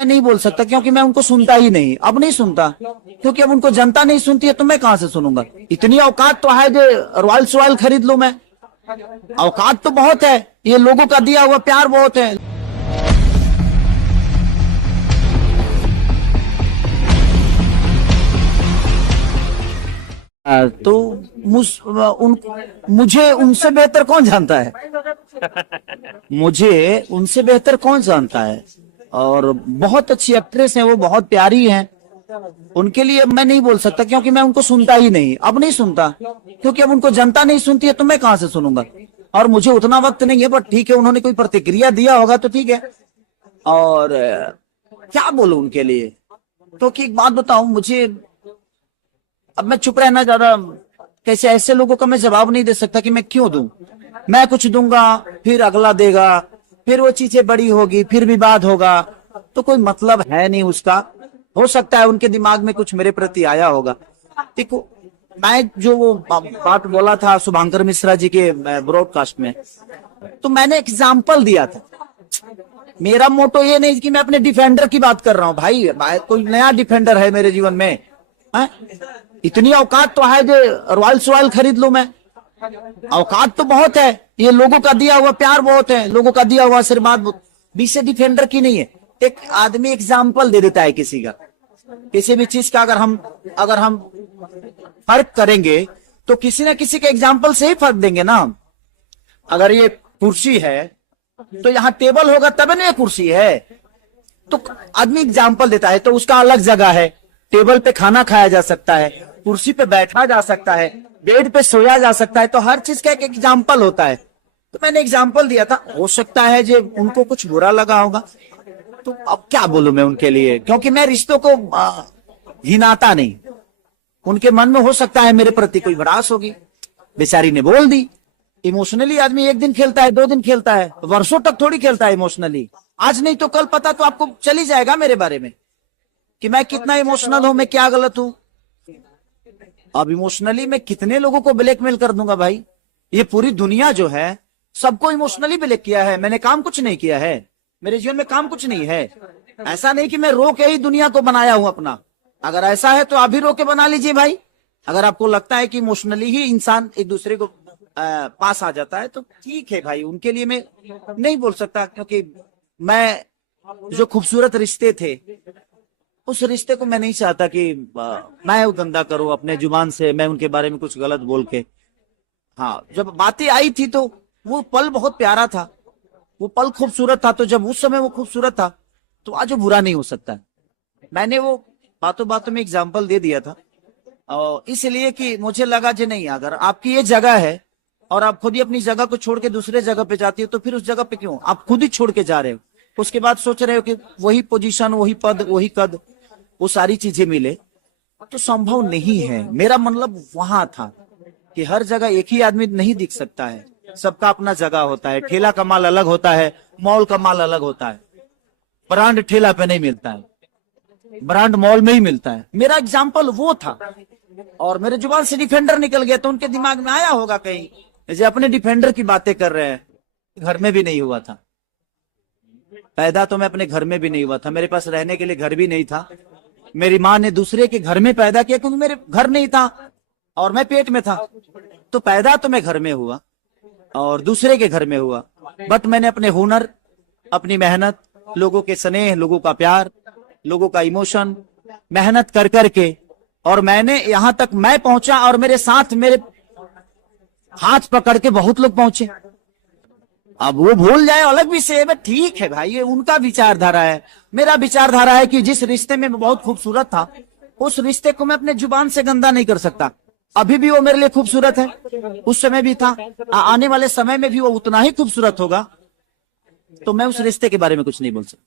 मैं नहीं बोल सकता क्योंकि मैं उनको सुनता ही नहीं, अब नहीं सुनता, क्योंकि अब उनको जनता नहीं सुनती है तो मैं कहां से सुनूंगा। इतनी औकात तो है जो रॉयल सॉयल खरीद लूं मैं, औकात तो बहुत है, ये लोगों का दिया हुआ प्यार बहुत है। तो मुझे उनसे बेहतर कौन जानता है, मुझे उनसे बेहतर कौन जानता है। और बहुत अच्छी एक्ट्रेस हैं वो, बहुत प्यारी हैं, उनके लिए मैं नहीं बोल सकता क्योंकि मैं उनको सुनता ही नहीं, अब नहीं सुनता, क्योंकि अब उनको जनता नहीं सुनती है तो मैं कहां से सुनूंगा। और मुझे उतना वक्त नहीं है, बट ठीक है, उन्होंने कोई प्रतिक्रिया दिया होगा तो ठीक है। और क्या बोलूं उनके लिए, क्योंकि एक बात बताऊं, मुझे अब मैं चुप रहना ज्यादा, कैसे ऐसे लोगों का मैं जवाब नहीं दे सकता कि मैं क्यों दूं। मैं कुछ दूंगा फिर अगला देगा, फिर वो चीजें बड़ी होगी, फिर विवाद होगा, तो कोई मतलब है नहीं उसका। हो सकता है उनके दिमाग में कुछ मेरे प्रति आया होगा। देखो, मैं जो वो बात बोला था शुभंकर मिश्रा जी के ब्रॉडकास्ट में, तो मैंने एग्जाम्पल दिया था। मेरा मोटो ये नहीं कि मैं अपने डिफेंडर की बात कर रहा हूं, भाई कोई नया डिफेंडर है मेरे जीवन में है? इतनी औकात तो है जो रॉयल सॉयल खरीद लूं मैं, औकात तो बहुत है, ये लोगों का दिया हुआ प्यार बहुत है, लोगों का दिया हुआ आशीर्वाद बीच डिफेंडर की नहीं है। एक आदमी एग्जाम्पल दे देता है किसी का, किसी भी चीज का अगर हम फर्क करेंगे तो किसी न किसी के एग्जाम्पल से ही फर्क देंगे ना। अगर ये कुर्सी है तो यहाँ टेबल होगा तब ना ये कुर्सी है, तो आदमी एग्जाम्पल देता है, तो उसका अलग जगह है, टेबल पे खाना खाया जा सकता है, कुर्सी पे बैठा जा सकता है, बेड पे सोया जा सकता है, तो हर चीज का एक एग्जाम्पल होता है। तो मैंने एग्जाम्पल दिया था, हो सकता है जो उनको कुछ बुरा लगा होगा, तो अब क्या बोलूं मैं उनके लिए, क्योंकि मैं रिश्तों को घिनाता नहीं। उनके मन में हो सकता है मेरे प्रति कोई भड़ास होगी, बेचारी ने बोल दी। इमोशनली आदमी एक दिन खेलता है, 2 दिन खेलता है, वर्षों तक थोड़ी खेलता है इमोशनली। आज नहीं तो कल पता तो आपको चली जाएगा मेरे बारे में कि मैं कितना इमोशनल हूं, मैं क्या गलत हूं। अब इमोशनली मैं कितने लोगों को ब्लैकमेल कर दूंगा भाई, ये पूरी दुनिया जो है सबको इमोशनली ब्लैक किया है, मैंने काम कुछ नहीं किया है, मेरे जीवन में काम कुछ नहीं है। ऐसा नहीं कि मैं रो के ही दुनिया को बनाया हूं अपना, अगर ऐसा है तो आप भी रो के बना लीजिए भाई। अगर आपको लगता है कि इमोशनली ही इंसान एक दूसरे को पास आ जाता है तो ठीक है भाई, उनके लिए मैं नहीं बोल सकता, क्योंकि मैं जो खूबसूरत रिश्ते थे उस रिश्ते को मैं नहीं चाहता कि मैं वो गंदा करूं अपने जुबान से, मैं उनके बारे में कुछ गलत बोल के। हाँ, जब बातें आई थी तो वो पल बहुत प्यारा था, वो पल खूबसूरत था, तो जब उस समय वो खूबसूरत था तो आज वो बुरा नहीं हो सकता। मैंने वो बातों बातों में एग्जाम्पल दे दिया था, और इसलिए कि मुझे लगा जी नहीं, अगर आपकी ये जगह है और आप खुद ही अपनी जगह को छोड़ के दूसरे जगह पे जाती हो, तो फिर उस जगह पे क्यों आप खुद ही छोड़ के जा रहे हो, उसके बाद सोच रहे हो कि वही पोजीशन, वही पद, वही कद, वो सारी चीजें मिले, तो संभव नहीं है। मेरा मतलब वहां था कि हर जगह एक ही आदमी नहीं दिख सकता है, सबका अपना जगह होता है, ठेला का माल अलग होता है, मॉल का माल अलग होता है, ब्रांड ठेला पे नहीं मिलता है, ब्रांड मॉल में ही मिलता है। मेरा एग्जाम्पल वो था, और मेरे जुबान से डिफेंडर निकल गया, तो उनके दिमाग में आया होगा कहीं जैसे अपने डिफेंडर की बातें कर रहे हैं। घर में भी नहीं हुआ था पैदा, तो मैं अपने घर में भी नहीं हुआ था, मेरे पास रहने के लिए घर भी नहीं था, मेरी माँ ने दूसरे के घर में पैदा किया क्योंकि मेरे घर नहीं था और मैं पेट में था, तो पैदा तो मैं घर में हुआ और दूसरे के घर में हुआ, बट मैंने अपने हुनर, अपनी मेहनत, लोगों के स्नेह, लोगों का प्यार, लोगों का इमोशन, मेहनत कर करके, और मैंने यहां तक मैं पहुंचा, और मेरे साथ मेरे हाथ पकड़ के बहुत लोग पहुंचे। अब वो भूल जाए अलग विषय है, ठीक है भाई, ये उनका विचारधारा है। मेरा विचारधारा है कि जिस रिश्ते में बहुत खूबसूरत था, उस रिश्ते को मैं अपने जुबान से गंदा नहीं कर सकता। अभी भी वो मेरे लिए खूबसूरत है, उस समय भी था, आने वाले समय में भी वो उतना ही खूबसूरत होगा, तो मैं उस रिश्ते के बारे में कुछ नहीं बोल सकता।